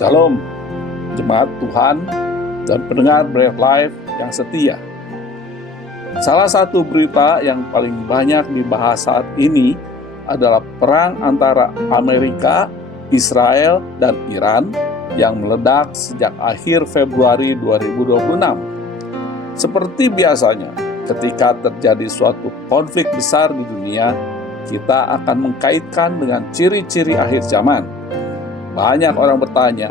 Shalom, jemaat Tuhan dan pendengar Bread Life yang setia. Salah satu berita yang paling banyak dibahas saat ini adalah perang antara Amerika, Israel, dan Iran yang meledak sejak akhir Februari 2026. Seperti biasanya, ketika terjadi suatu konflik besar di dunia, kita akan mengkaitkan dengan ciri-ciri akhir zaman. Banyak orang bertanya,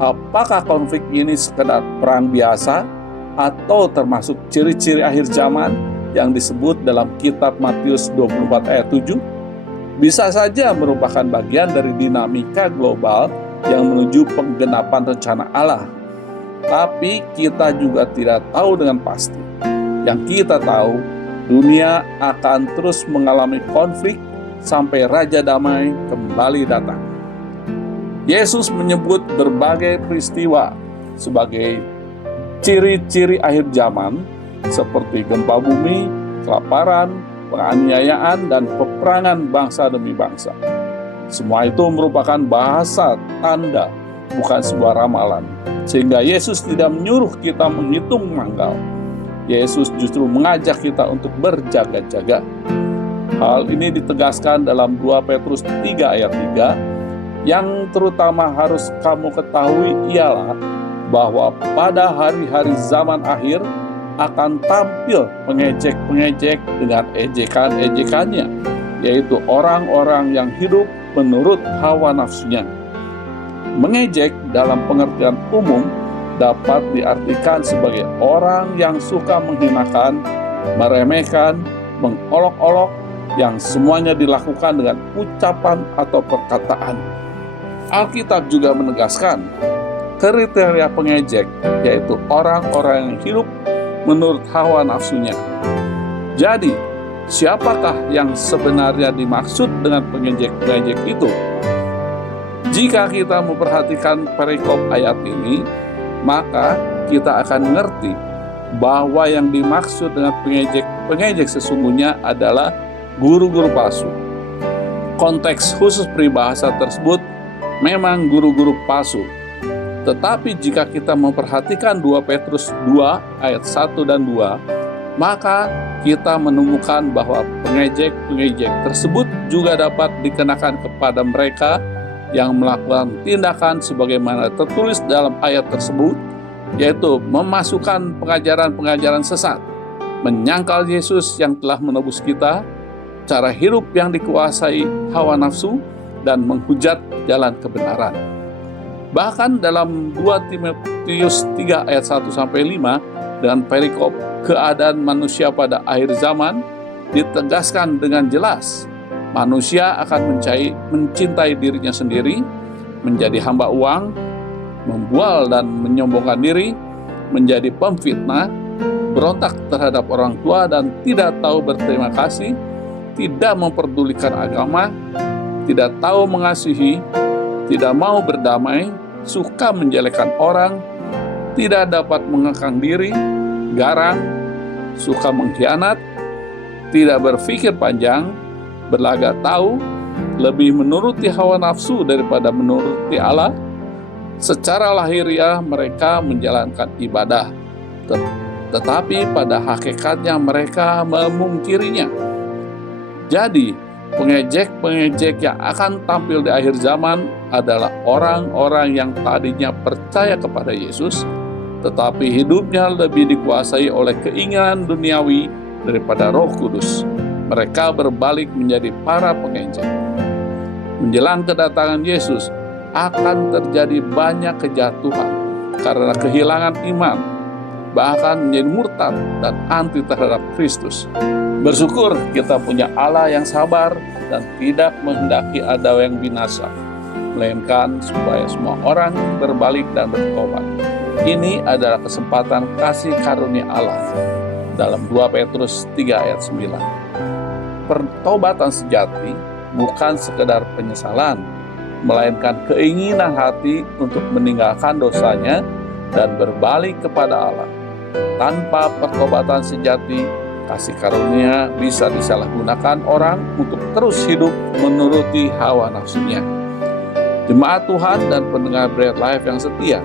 apakah konflik ini sekedar perang biasa atau termasuk ciri-ciri akhir zaman yang disebut dalam kitab Matius 24 ayat 7? Bisa saja merupakan bagian dari dinamika global yang menuju penggenapan rencana Allah. Tapi kita juga tidak tahu dengan pasti. Yang kita tahu, dunia akan terus mengalami konflik sampai Raja Damai kembali datang. Yesus menyebut berbagai peristiwa sebagai ciri-ciri akhir zaman seperti gempa bumi, kelaparan, penganiayaan, dan peperangan bangsa demi bangsa. Semua itu merupakan bahasa tanda, bukan sebuah ramalan. Sehingga Yesus tidak menyuruh kita menghitung manggal. Yesus justru mengajak kita untuk berjaga-jaga. Hal ini ditegaskan dalam 2 Petrus 3 ayat 3, yang terutama harus kamu ketahui ialah bahwa pada hari-hari zaman akhir akan tampil pengejek-pengejek dengan ejekan-ejekannya, yaitu orang-orang yang hidup menurut hawa nafsunya. Mengejek dalam pengertian umum dapat diartikan sebagai orang yang suka menghinakan, meremehkan, mengolok-olok, yang semuanya dilakukan dengan ucapan atau perkataan. Alkitab juga menegaskan kriteria pengejek, yaitu orang-orang yang hidup menurut hawa nafsunya. Jadi, siapakah yang sebenarnya dimaksud dengan pengejek-pengejek itu? Jika kita memperhatikan perikop ayat ini, maka kita akan mengerti bahwa yang dimaksud dengan pengejek sesungguhnya adalah guru-guru palsu. Konteks khusus peribahasa tersebut memang guru-guru palsu. Tetapi jika kita memperhatikan 2 Petrus 2 ayat 1 dan 2, maka kita menemukan bahwa pengejek-pengejek tersebut juga dapat dikenakan kepada mereka yang melakukan tindakan sebagaimana tertulis dalam ayat tersebut, yaitu memasukkan pengajaran-pengajaran sesat, menyangkal Yesus yang telah menebus kita, cara hidup yang dikuasai hawa nafsu, dan menghujat jalan kebenaran. Bahkan dalam 2 Timotius 3 ayat 1-5 dengan perikop keadaan manusia pada akhir zaman ditegaskan dengan jelas, manusia akan mencintai dirinya sendiri, menjadi hamba uang, membual dan menyombongkan diri, menjadi pemfitnah, berontak terhadap orang tua dan tidak tahu berterima kasih, tidak memperdulikan agama, tidak tahu mengasihi, tidak mau berdamai, suka menjelekkan orang, tidak dapat mengekang diri, garang, suka mengkhianat, tidak berpikir panjang, berlagak tahu, lebih menuruti hawa nafsu daripada menuruti Allah. Secara lahiriah mereka menjalankan ibadah, tetapi pada hakikatnya mereka memungkirinya. Jadi, pengejek-pengejek yang akan tampil di akhir zaman adalah orang-orang yang tadinya percaya kepada Yesus, tetapi hidupnya lebih dikuasai oleh keinginan duniawi daripada Roh Kudus. Mereka berbalik menjadi para pengejek. Menjelang kedatangan Yesus, akan terjadi banyak kejatuhan karena kehilangan iman, bahkan menjadi murtad dan anti terhadap Kristus. Bersyukur kita punya Allah yang sabar dan tidak menghendaki ada yang binasa, melainkan supaya semua orang berbalik dan bertobat. Ini adalah kesempatan kasih karunia Allah dalam 2 Petrus 3 ayat 9. Pertobatan sejati bukan sekedar penyesalan, melainkan keinginan hati untuk meninggalkan dosanya dan berbalik kepada Allah. Tanpa pertobatan sejati, kasih karunia bisa disalahgunakan orang untuk terus hidup menuruti hawa nafsunya. Jemaat Tuhan dan pendengar Bread Life yang setia,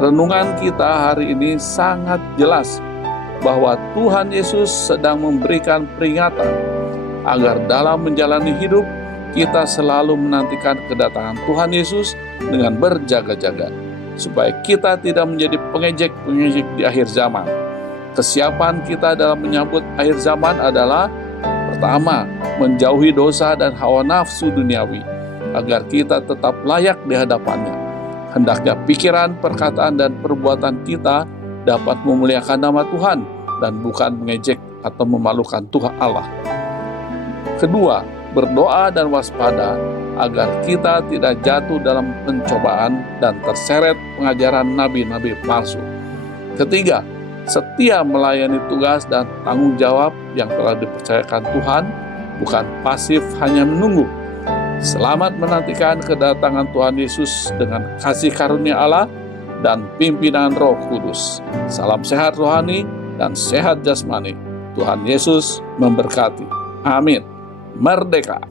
renungan kita hari ini sangat jelas bahwa Tuhan Yesus sedang memberikan peringatan agar dalam menjalani hidup kita selalu menantikan kedatangan Tuhan Yesus dengan berjaga-jaga, supaya kita tidak menjadi pengejek-pengejek di akhir zaman. Kesiapan kita dalam menyambut akhir zaman adalah pertama, menjauhi dosa dan hawa nafsu duniawi, agar kita tetap layak di hadapannya. Hendaknya pikiran, perkataan, dan perbuatan kita dapat memuliakan nama Tuhan dan bukan mengejek atau memalukan Tuhan Allah. Kedua, berdoa dan waspada agar kita tidak jatuh dalam pencobaan dan terseret pengajaran nabi-nabi palsu. Ketiga, setia melayani tugas dan tanggung jawab yang telah dipercayakan Tuhan, bukan pasif hanya menunggu. Selamat menantikan kedatangan Tuhan Yesus dengan kasih karunia Allah dan pimpinan Roh Kudus. Salam sehat rohani dan sehat jasmani. Tuhan Yesus memberkati. Amin. Merdeka!